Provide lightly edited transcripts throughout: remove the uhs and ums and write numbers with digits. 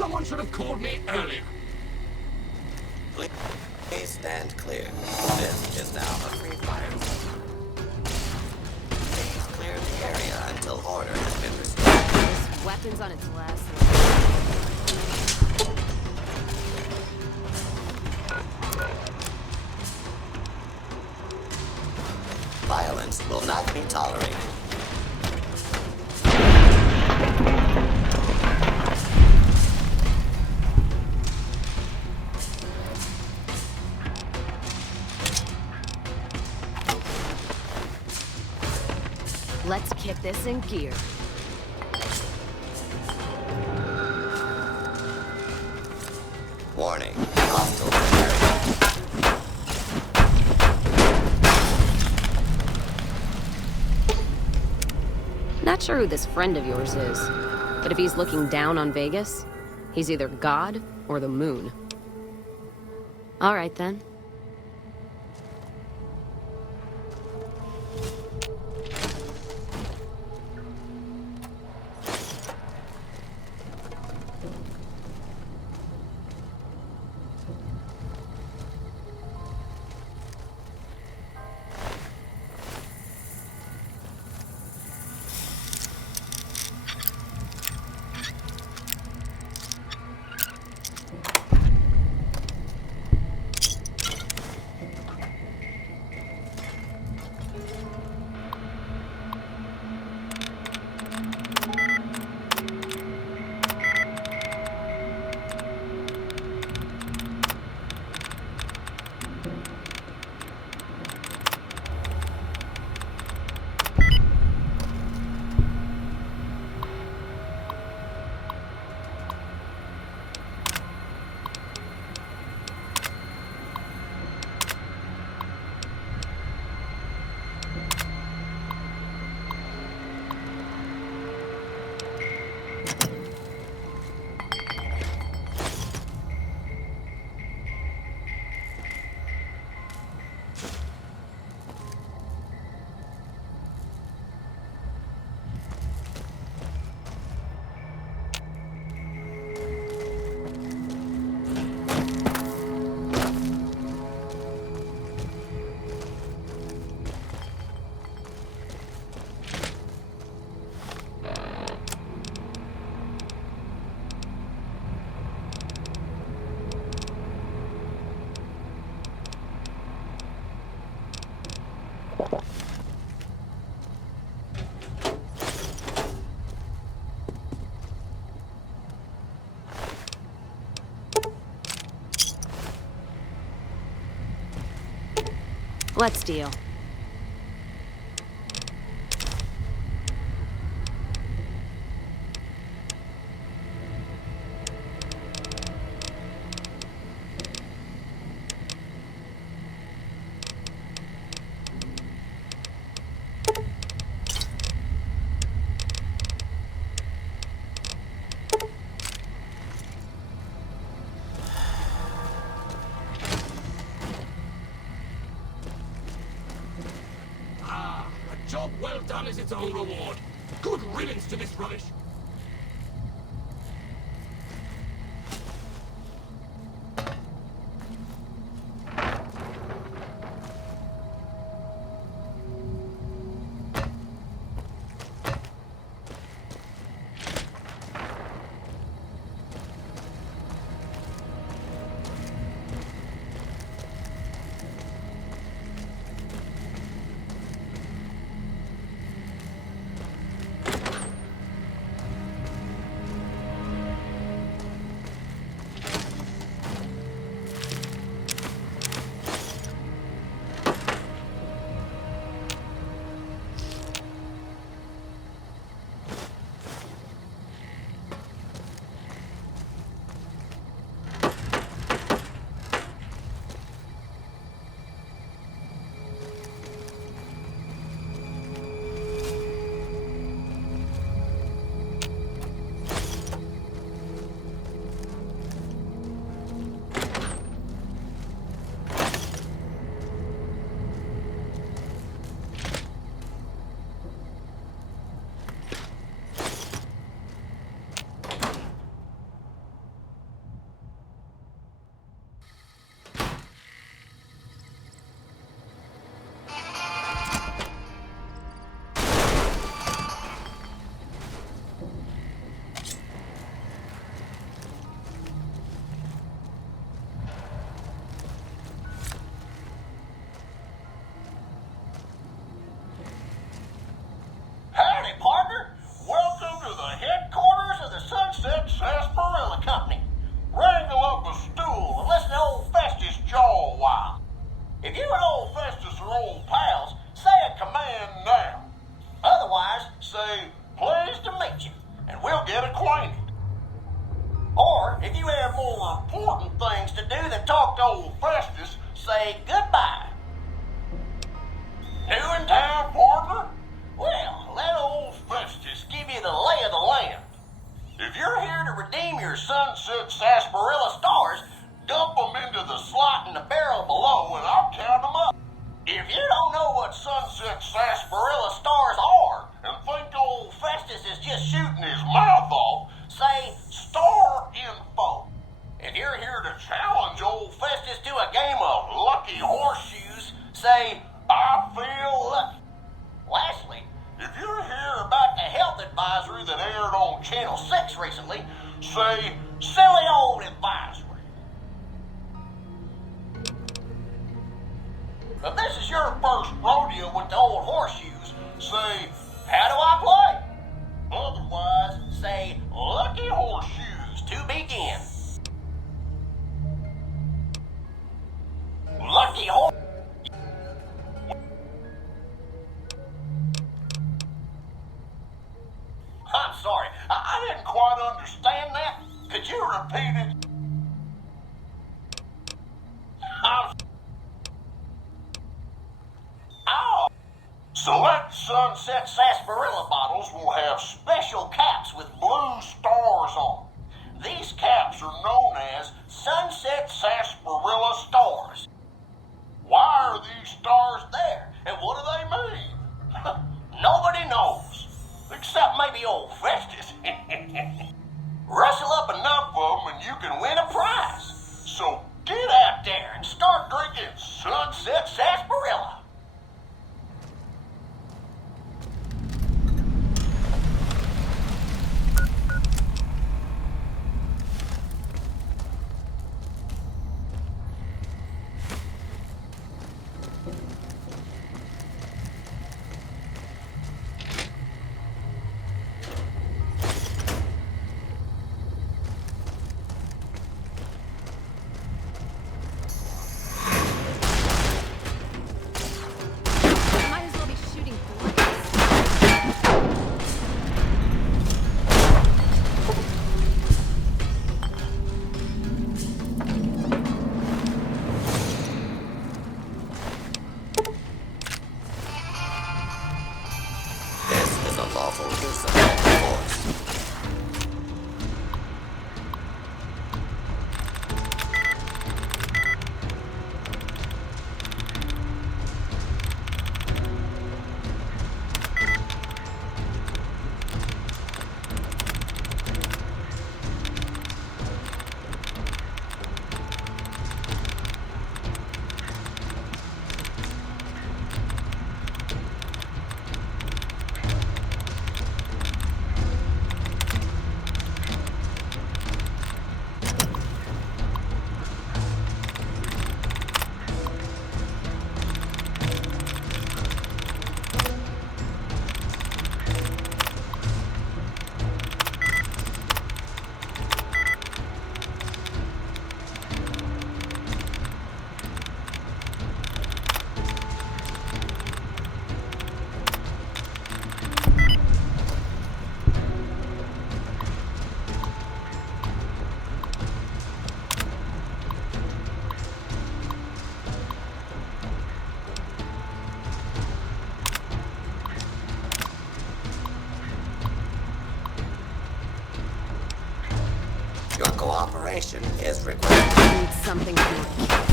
Someone should have called me earlier. Please stand clear. This is now a free fire zone. Please clear the area until order has been restored. This weapon's on its last leg. Violence will not be tolerated. Let's kick this in gear. Warning, hostile area. Not sure who this friend of yours is, but if he's looking down on Vegas, he's either God or the moon. All right, then. Let's deal. A job well done is its own reward. Good riddance to this rubbish. get acquainted. Or, if you have more important things to do than talk to old Festus, say goodbye. New in town, partner? Well, let old Festus give you the lay of the land. If you're here to redeem your sunset sarsaparilla stars, dump them into the slot in the barrel below and I'll count them up. If you don't know what sunset sarsaparilla stars are and think old Festus is just shooting his mouth off, say star info. If you're here to challenge old Festus to a game of lucky horseshoes, say I feel lucky. Lastly, if you're here about the health advisory that aired on Channel 6 recently, say silly old advisory. If this is your first rodeo with the old horseshoes, say, how do I play? Otherwise, say, lucky horseshoes to begin. Lucky horse. I'm sorry, I didn't quite understand that. Could you repeat it? Select Sunset Sarsaparilla bottles will have special caps with blue stars on. These caps are known as Sunset Sarsaparilla stars. Why are these stars there, and what do they mean? Nobody knows, except maybe old Festus. Rustle up enough of them and you can win a prize. So get out there and start drinking Sunset Sarsaparilla. Your cooperation is required. I need something to kick.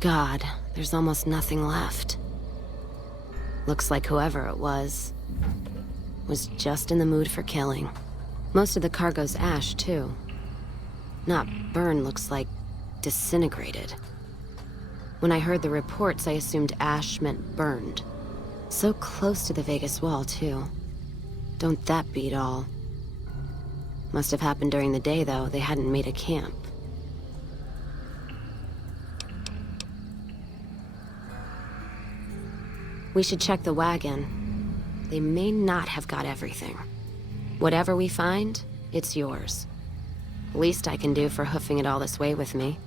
God, there's almost nothing left. Looks like whoever it was just in the mood for killing. Most of the cargo's ash, too. Not burned, looks like disintegrated. When I heard the reports, I assumed ash meant burned. So close to the Vegas wall, too. Don't that beat all? Must have happened during the day, though. They hadn't made a camp. We should check the wagon. They may not have got everything. Whatever we find, it's yours. Least I can do for hoofing it all this way with me.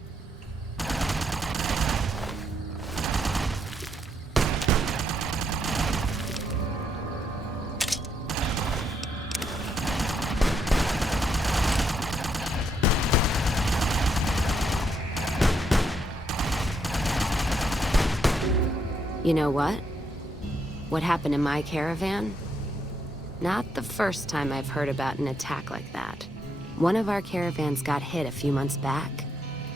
You know what? What happened in my caravan? Not the first time I've heard about an attack like that. One of our caravans got hit a few months back,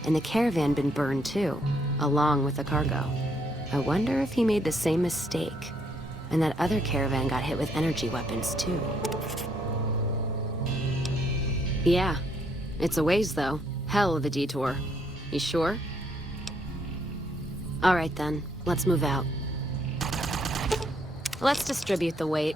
and the caravan been burned too, along with the cargo. I wonder if he made the same mistake, and that other caravan got hit with energy weapons too. Yeah, it's a ways though. Hell of a detour. You sure? All right then, let's move out. Let's distribute the weight.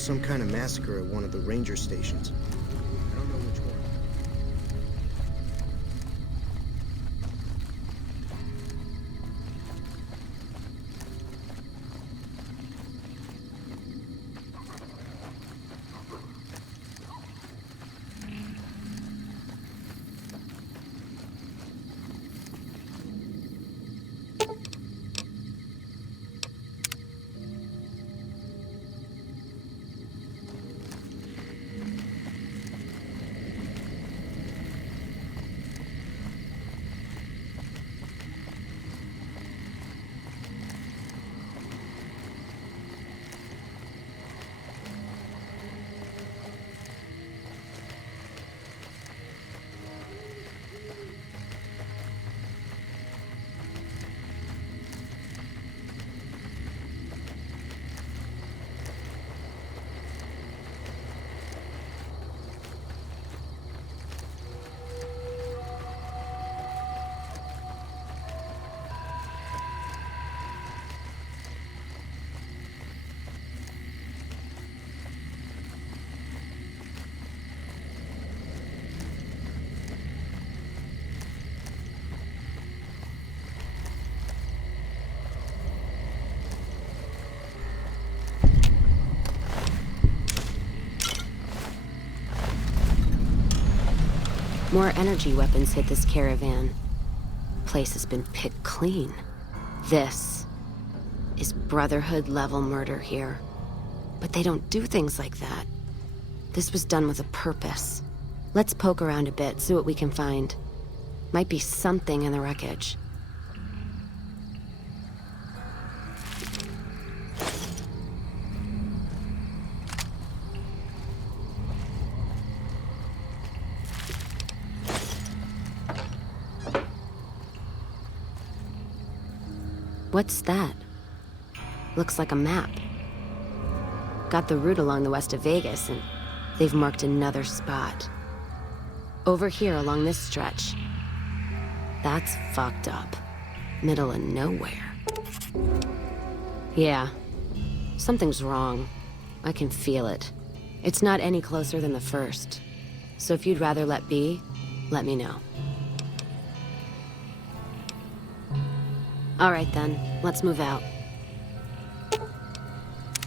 was some kind of massacre at one of the ranger stations. I don't know which one. More energy weapons hit this caravan. Place has been picked clean. This is Brotherhood-level murder here. But they don't do things like that. This was done with a purpose. Let's poke around a bit, see what we can find. Might be something in the wreckage. What's that? Looks like a map. Got the route along the west of Vegas, and they've marked another spot. Over here along this stretch. That's fucked up. Middle of nowhere. Yeah. Something's wrong. I can feel it. It's not any closer than the first. So if you'd rather let be, let me know. All right then, let's move out.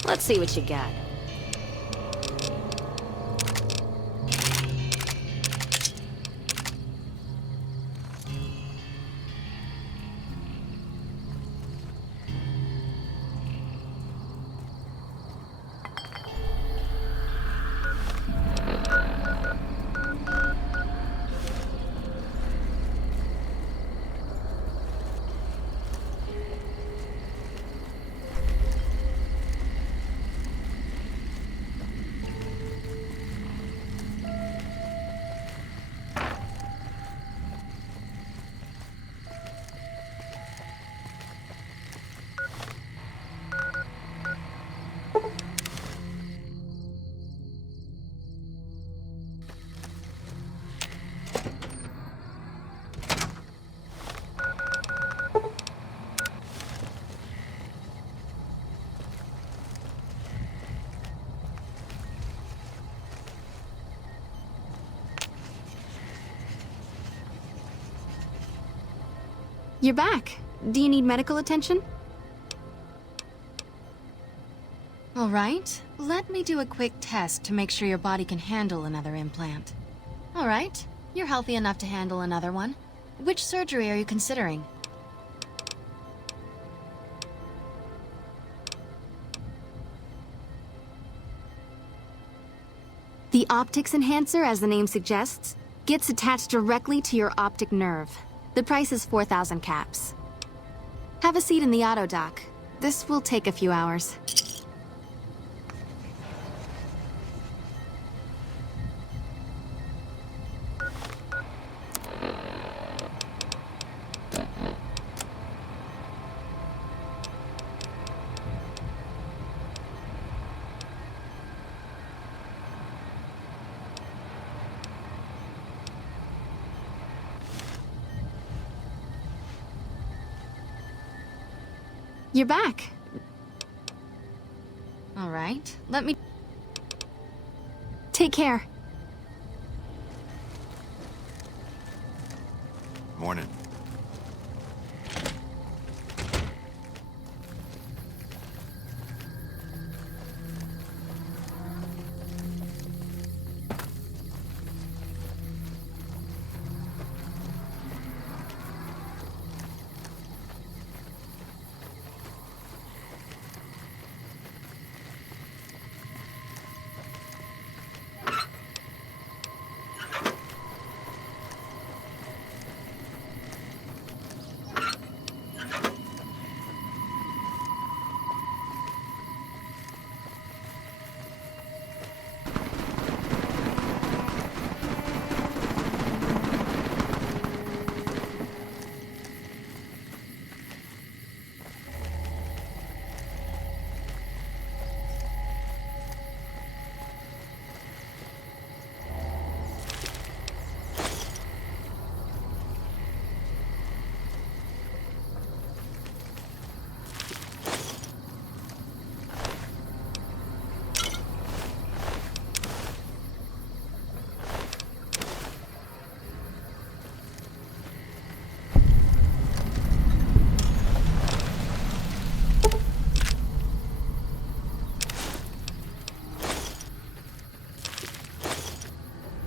Let's see what you got. You're back. Do you need medical attention? All right, let me do a quick test to make sure your body can handle another implant. All right, you're healthy enough to handle another one. Which surgery are you considering? The optics enhancer, as the name suggests, gets attached directly to your optic nerve. The price is 4,000 caps. Have a seat in the auto dock. This will take a few hours. You're back. All right, let me... Take care. Morning.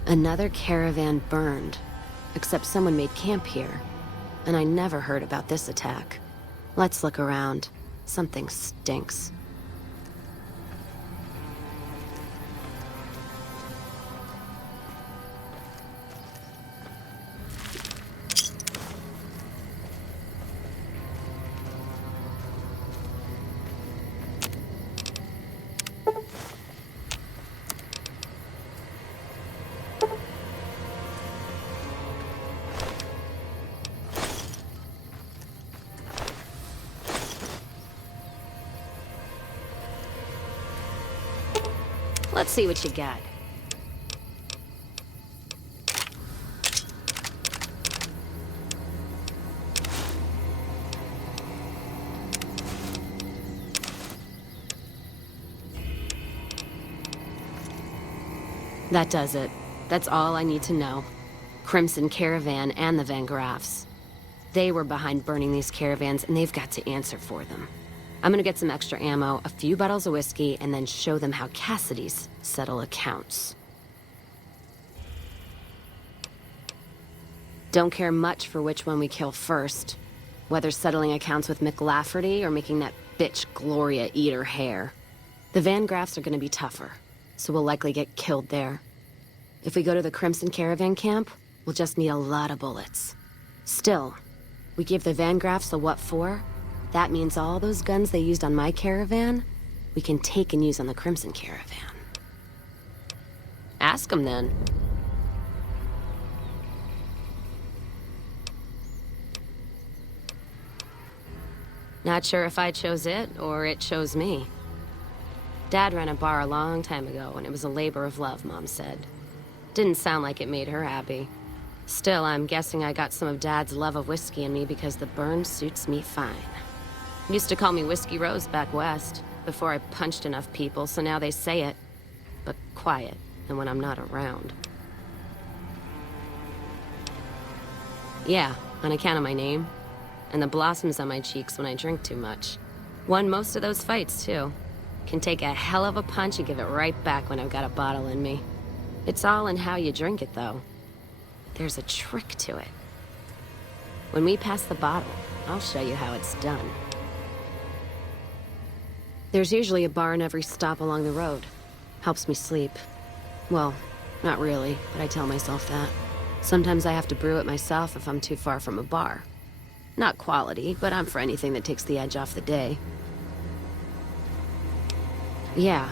Another caravan burned, except someone made camp here. And I never heard about this attack. Let's look around. Something stinks. Let's see what you got. That does it. That's all I need to know. Crimson Caravan and the Van Graffs. They were behind burning these caravans, and they've got to answer for them. I'm gonna get some extra ammo, a few bottles of whiskey, and then show them how Cassidy's settle accounts. Don't care much for which one we kill first. Whether settling accounts with McLafferty or making that bitch Gloria eat her hair. The Van Graffs are gonna be tougher, so we'll likely get killed there. If we go to the Crimson Caravan camp, we'll just need a lot of bullets. Still, we give the Van Graffs a what for? That means all those guns they used on my caravan, we can take and use on the Crimson Caravan. Ask them then. Not sure if I chose it or it chose me. Dad ran a bar a long time ago and it was a labor of love, Mom said. Didn't sound like it made her happy. Still, I'm guessing I got some of Dad's love of whiskey in me because the burn suits me fine. Used to call me Whiskey Rose back west, before I punched enough people, so now they say it. But quiet, and when I'm not around. Yeah, on account of my name. And the blossoms on my cheeks when I drink too much. Won most of those fights, too. Can take a hell of a punch and give it right back when I've got a bottle in me. It's all in how you drink it, though. There's a trick to it. When we pass the bottle, I'll show you how it's done. There's usually a bar in every stop along the road. Helps me sleep. Well, not really, but I tell myself that. Sometimes I have to brew it myself if I'm too far from a bar. Not quality, but I'm for anything that takes the edge off the day. Yeah,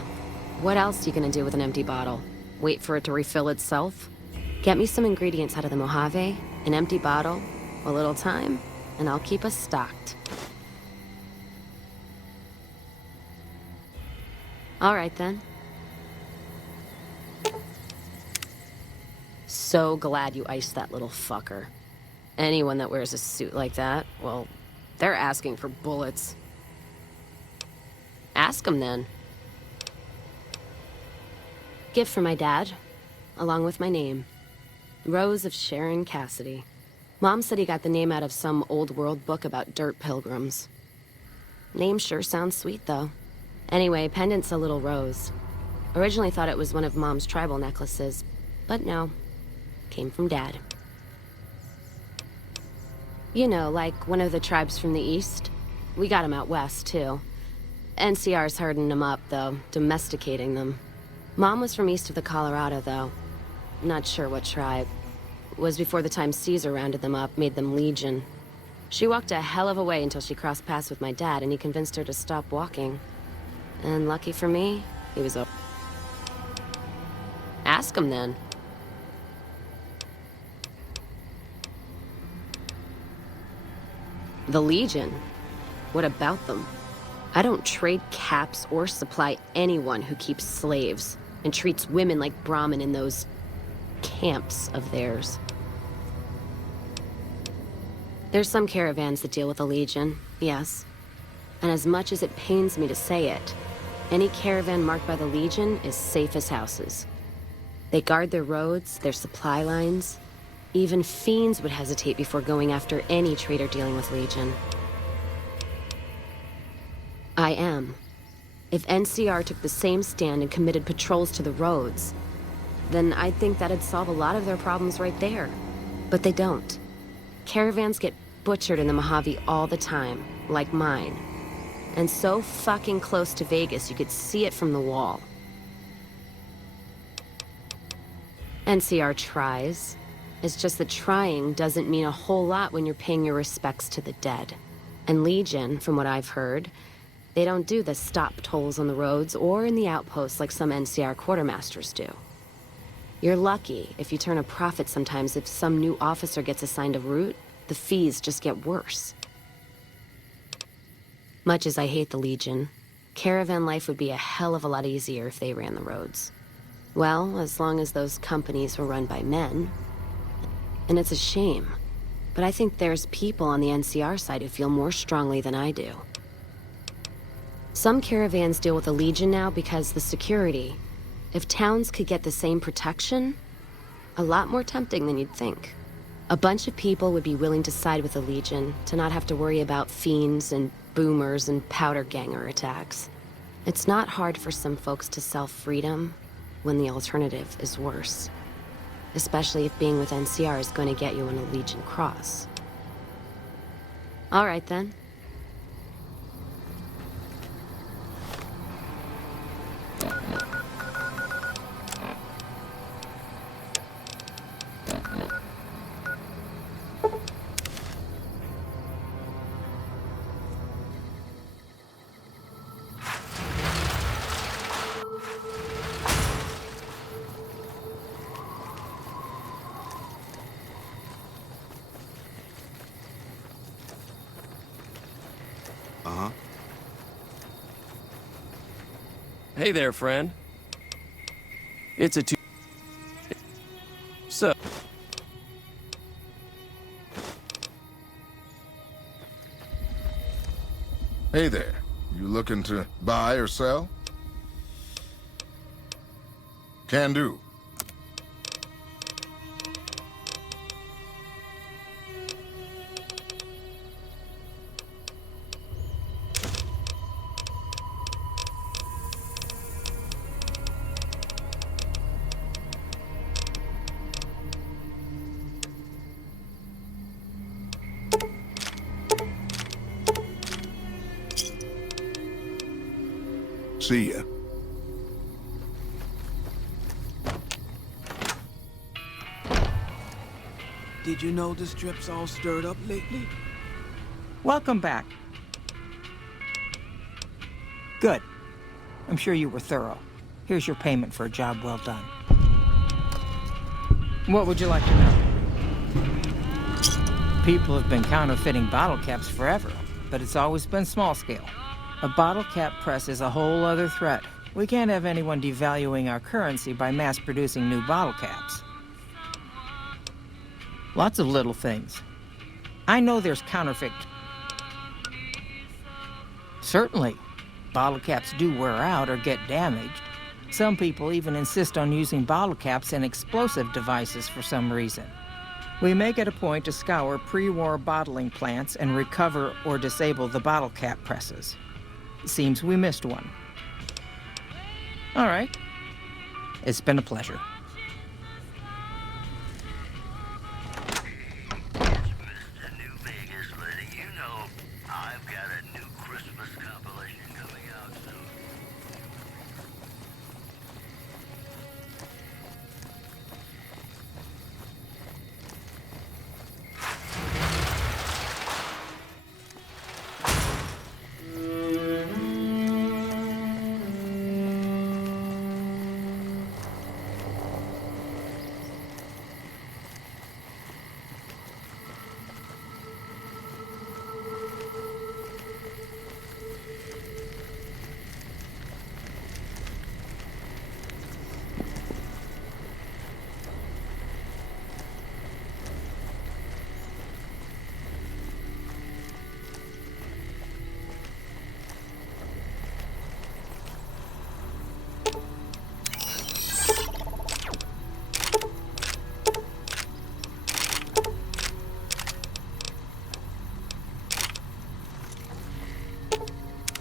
what else are you gonna do with an empty bottle? Wait for it to refill itself? Get me some ingredients out of the Mojave, an empty bottle, a little time, and I'll keep us stocked. All right, then. So glad you iced that little fucker. Anyone that wears a suit like that, well, they're asking for bullets. Ask them then. Gift for my dad, along with my name. Rose of Sharon Cassidy. Mom said he got the name out of some old world book about dirt pilgrims. Name sure sounds sweet, though. Anyway, pendant's a little rose. Originally thought it was one of Mom's tribal necklaces, but no. Came from Dad. You know, like one of the tribes from the east. We got 'em out west, too. NCR's herding them up, though, domesticating them. Mom was from east of the Colorado, though. Not sure what tribe. Was before the time Caesar rounded them up, made them Legion. She walked a hell of a way until she crossed paths with my dad, and he convinced her to stop walking. And lucky for me, he was over. Ask him, then. The Legion? What about them? I don't trade caps or supply anyone who keeps slaves and treats women like Brahmin in those camps of theirs. There's some caravans that deal with the Legion, yes. And as much as it pains me to say it, any caravan marked by the Legion is safe as houses. They guard their roads, their supply lines. Even fiends would hesitate before going after any trader dealing with Legion. I am. If NCR took the same stand and committed patrols to the roads, then I'd think that'd solve a lot of their problems right there. But they don't. Caravans get butchered in the Mojave all the time, like mine. And so fucking close to Vegas, you could see it from the wall. NCR tries. It's just that trying doesn't mean a whole lot when you're paying your respects to the dead. And Legion, from what I've heard, they don't do the stop tolls on the roads or in the outposts like some NCR quartermasters do. You're lucky if you turn a profit sometimes. If some new officer gets assigned a route, the fees just get worse. Much as I hate the Legion, caravan life would be a hell of a lot easier if they ran the roads. Well, as long as those companies were run by men. And it's a shame, but I think there's people on the NCR side who feel more strongly than I do. Some caravans deal with the Legion now because the security. If towns could get the same protection, a lot more tempting than you'd think. A bunch of people would be willing to side with the Legion to not have to worry about fiends and boomers and powder ganger attacks. It's not hard for some folks to sell freedom when the alternative is worse. Especially if being with NCR is going to get you on a Legion cross. All right, then. Hey there, friend. It's a two... So... Hey there. You looking to buy or sell? Can do. See ya. Did you know the strip's all stirred up lately? Welcome back. Good. I'm sure you were thorough. Here's your payment for a job well done. What would you like to know? People have been counterfeiting bottle caps forever, but it's always been small scale. A bottle cap press is a whole other threat. We can't have anyone devaluing our currency by mass-producing new bottle caps. Lots of little things. I know there's counterfeit... Certainly. Bottle caps do wear out or get damaged. Some people even insist on using bottle caps and explosive devices for some reason. We make it a point to scour pre-war bottling plants and recover or disable the bottle cap presses. Seems we missed one. All right. It's been a pleasure.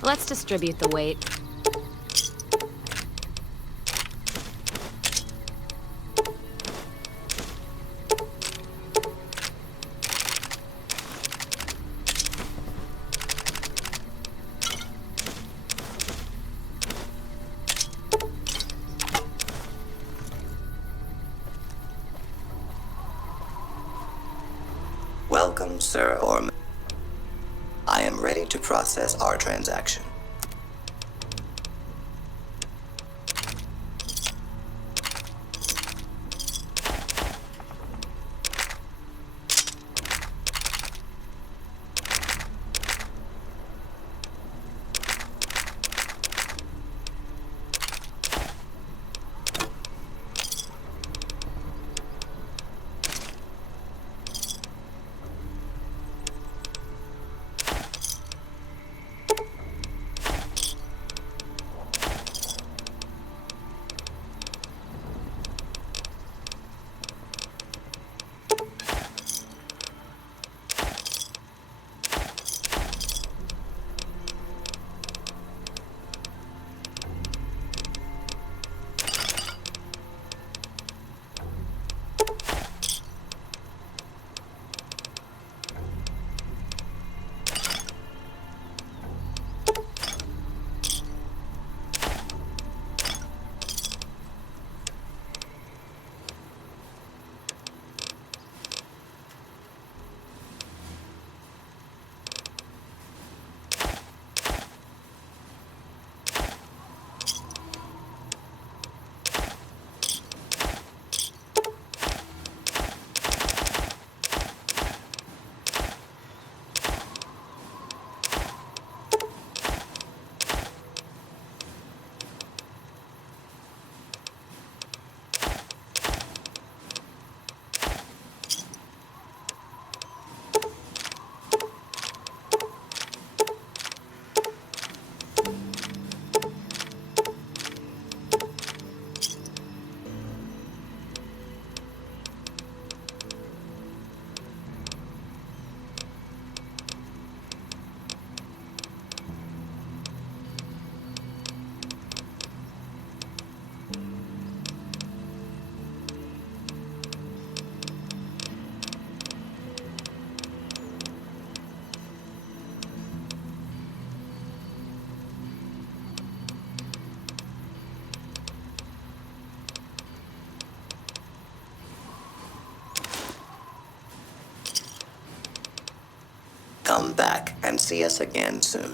Let's distribute the weight. Welcome, sir or ma'am. I am ready to process our transaction. Come back and see us again soon.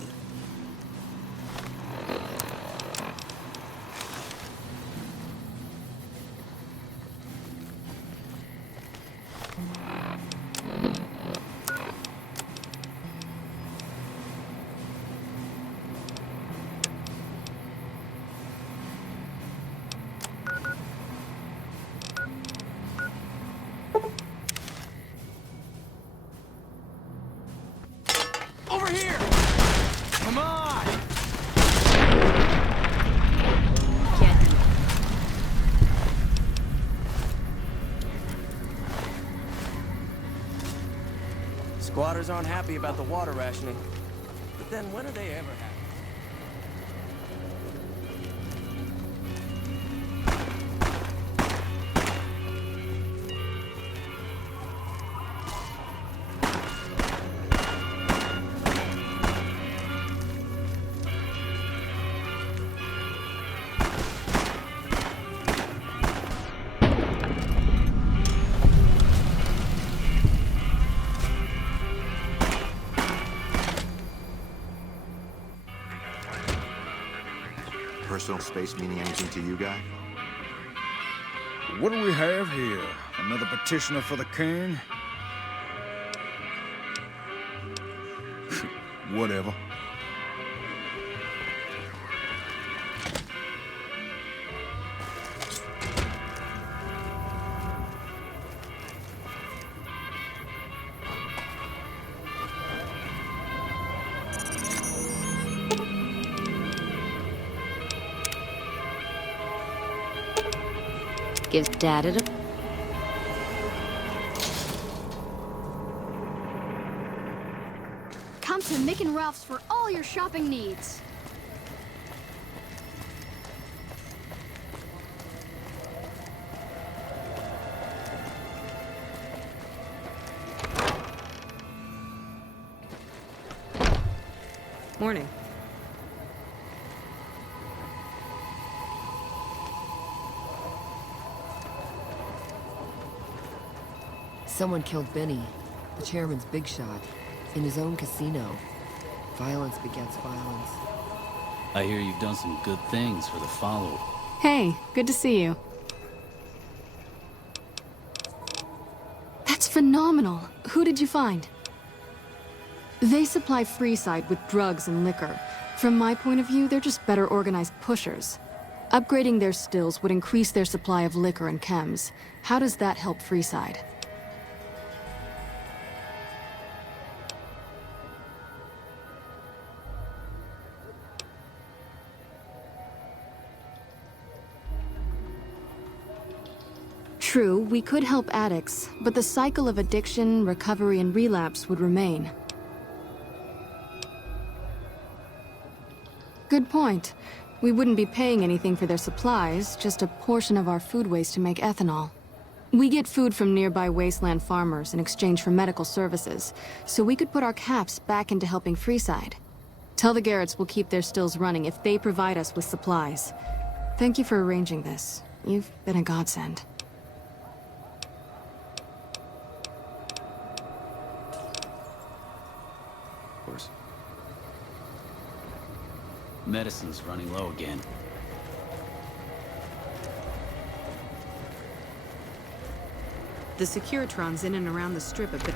Over here! Squatters aren't happy about the water rationing. But then when are they ever happy? Personal space meaning anything to you, guy? What do we have here? Another petitioner for the king? Whatever. Gives Dad it a... Come to Mick and Ralph's for all your shopping needs. Morning. Someone killed Benny, the chairman's big shot, in his own casino. Violence begets violence. I hear you've done some good things for the follow. Hey, good to see you. That's phenomenal. Who did you find? They supply Freeside with drugs and liquor. From my point of view, they're just better organized pushers. Upgrading their stills would increase their supply of liquor and chems. How does that help Freeside? True, we could help addicts, but the cycle of addiction, recovery, and relapse would remain. Good point. We wouldn't be paying anything for their supplies, just a portion of our food waste to make ethanol. We get food from nearby wasteland farmers in exchange for medical services, so we could put our caps back into helping Freeside. Tell the Garretts we'll keep their stills running if they provide us with supplies. Thank you for arranging this. You've been a godsend. Medicine's running low again. The Securitron's in and around the strip a bit.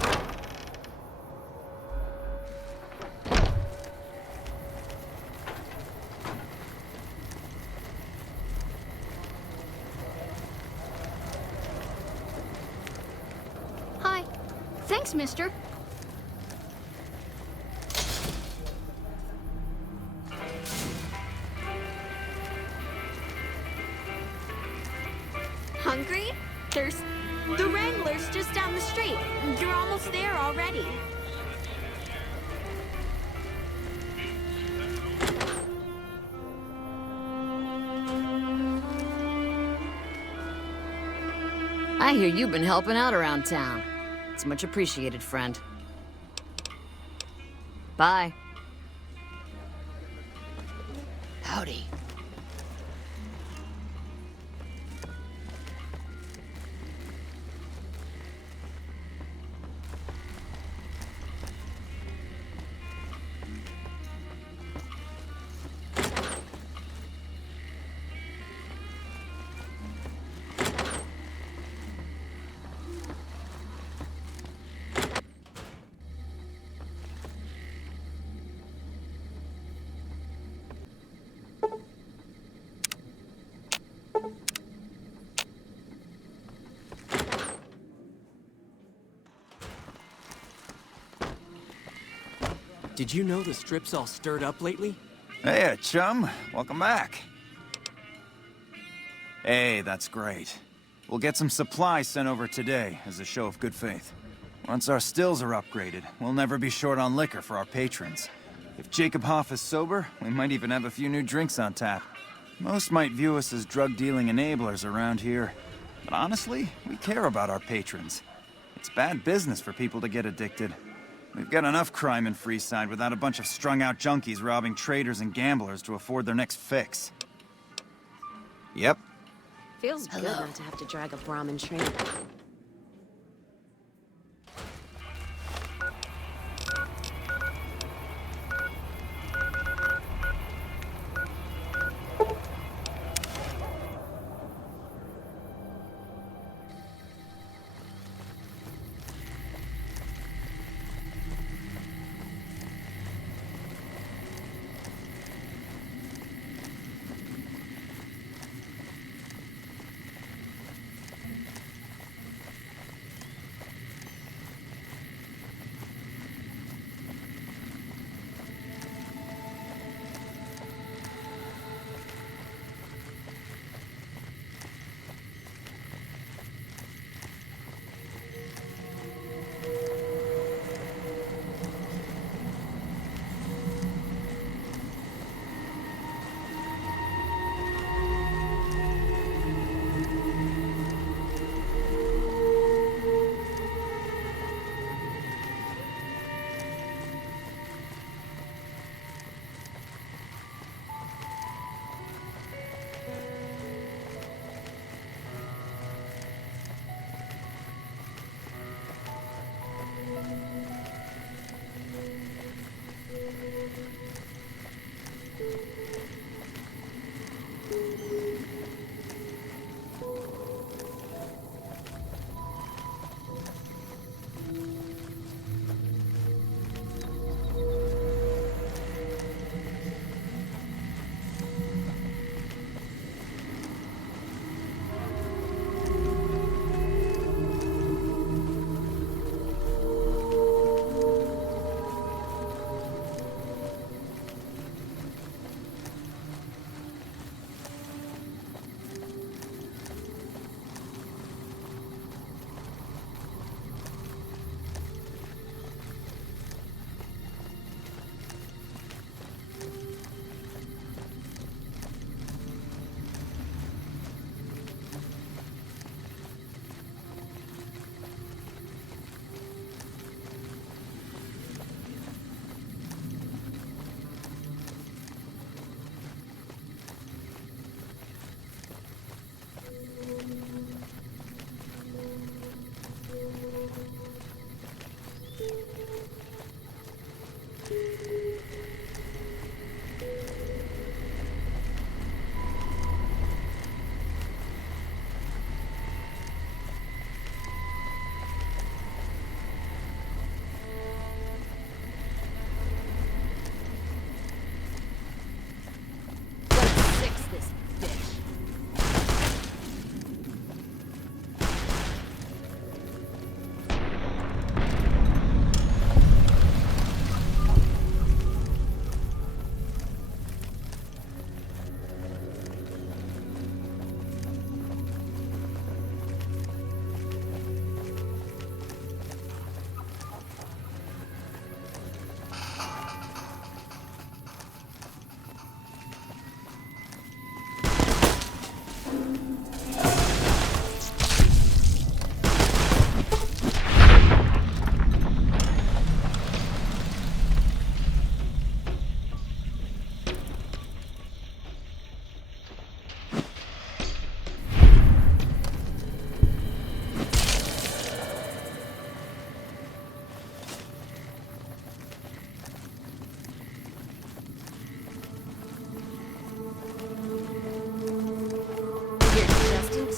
Hi. Thanks, mister. Hungry? There's the Wrangler's just down the street. You're almost there already. I hear you've been helping out around town. It's much appreciated, friend. Bye. Howdy. Did you know the strip's all stirred up lately? Hey, chum. Welcome back. Hey, that's great. We'll get some supplies sent over today as a show of good faith. Once our stills are upgraded, we'll never be short on liquor for our patrons. If Jacob Hoff is sober, we might even have a few new drinks on tap. Most might view us as drug-dealing enablers around here. But honestly, we care about our patrons. It's bad business for people to get addicted. We've got enough crime in Freeside without a bunch of strung-out junkies robbing traders and gamblers to afford their next fix. Yep. Feels good not to have to drag a Brahmin train.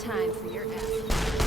Time for your ass.